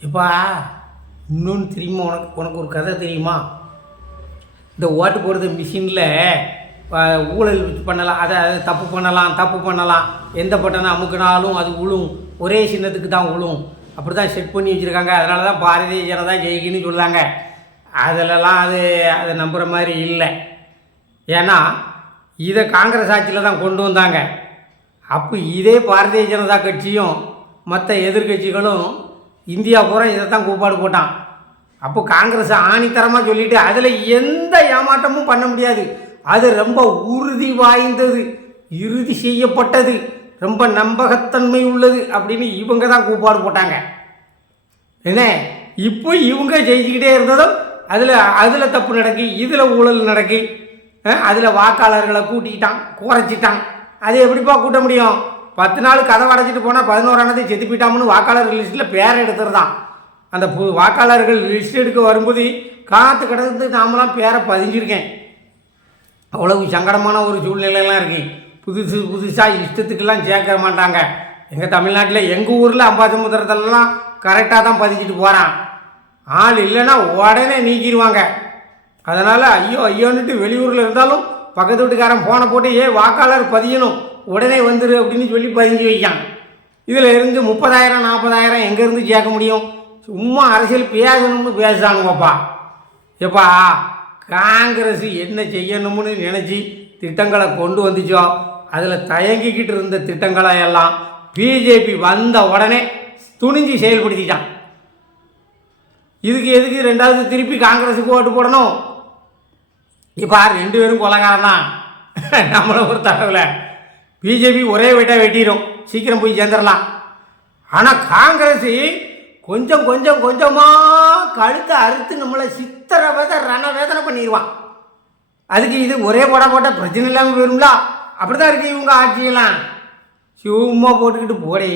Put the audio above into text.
இப்போ இன்னொன்று தெரியுமா, உனக்கு உனக்கு ஒரு கதை தெரியுமா? இந்த ஓட்டு போடுறது மிஷினில் ஊழல் பண்ணலாம், அதை தப்பு பண்ணலாம், எந்த பட்டனை அமுக்கினாலும் அது விழும், ஒரே சின்னத்துக்கு தான் விழும், அப்படி தான் செட் பண்ணி வச்சுருக்காங்க. அதனால தான் பாரதிய ஜனதா ஜெயிக்குன்னு சொல்லுவாங்க. அதிலலாம் அதை நம்புகிற மாதிரி இல்லை. ஏன்னா இதை காங்கிரஸ் ஆட்சியில் தான் கொண்டு வந்தாங்க. அப்போ இதே பாரதிய ஜனதா கட்சியும் மற்ற எதிர்கட்சிகளும் இந்தியா பூரா இதை தான் கூப்பாடு போட்டான். அப்போ காங்கிரஸ் ஆணித்தரமாக சொல்லிவிட்டு அதில் எந்த ஏமாற்றமும் பண்ண முடியாது, அது ரொம்ப உறுதி வாய்ந்தது, இறுதி செய்யப்பட்டது, ரொம்ப நம்பகத்தன்மை உள்ளது அப்படின்னு இவங்க தான் கூப்பாடு போட்டாங்க. என்ன இப்போ இவங்க ஜெயிச்சுக்கிட்டே இருந்ததும் அதில் தப்பு நடக்கு, இதில் ஊழல் நடக்கு, அதில் வாக்காளர்களை கூட்டிக்கிட்டான், குறைச்சிட்டான். அது எப்படிப்பா கூட்ட முடியும்? 10 நாள் கதை அடைச்சிட்டு போனால் 11ஆனது செத்து போயிட்டாமனு வாக்காளர் லிஸ்ட்டில் பேரை எடுத்துருதான். அந்த வாக்காளர்கள் லிஸ்ட் எடுக்க வரும்போது காற்று கிடந்து நாமெல்லாம் பேரை பதிஞ்சிருக்கேன். அவ்வளவு சங்கடமான ஒரு சூழ்நிலையெல்லாம் இருக்குது. புதுசாக இஷ்டத்துக்கெல்லாம் சேர்க்க மாட்டாங்க. எங்கள் தமிழ்நாட்டில் எங்கள் ஊரில் அம்பாசமுத்திரத்திலலாம் கரெக்டாக தான் பதிஞ்சிட்டு போகிறான். ஆள் இல்லைன்னா உடனே நீக்கிடுவாங்க. அதனால் ஐயோன்னுட்டு வெளியூரில் இருந்தாலும் பக்கத்து வீட்டுக்காரன் ஃபோனை போட்டு வாக்காளர் பதியணும் உடனே வந்துரு அப்படின்னு சொல்லி பதிஞ்சு வைக்கான். இதில் இருந்து 30,000 40,000 எங்கேருந்து சேர்க்க முடியும்? சும்மா அரசியல் பேசணும்னு பேசுகிறானுங்கப்பா. எப்பா காங்கிரஸ் என்ன செய்யணும்னு நினச்சி திட்டங்களை கொண்டு வந்துச்சோ அதில் தயங்கிக்கிட்டு இருந்த திட்டங்களை எல்லாம் பிஜேபி வந்த உடனே துணிஞ்சு செயல்படுத்திட்டான். இதுக்கு எதுக்கு ரெண்டாவது திருப்பி காங்கிரஸுக்கு ஓட்டு போடணும்? இப்போ 2 பேரும் கொலகாரம் தான் நம்மளை ஒரு தகவலை. பிஜேபி ஒரே வெட்டாக வெட்டிடும், சீக்கிரம் போய் சேர்ந்துடலாம். ஆனால் காங்கிரஸ் கொஞ்சம் கொஞ்சம் கொஞ்சமாக கழுத்தை அறுத்து நம்மளை ரணவேதனை பண்ணிடுவான். அதுக்கு இது ஒரே போட்டால் பிரச்சனை இல்லாமல் போயிருங்களா? அப்படி தான் இருக்குது இவங்க ஆட்சியெல்லாம். சும்மா போட்டுக்கிட்டு போடே.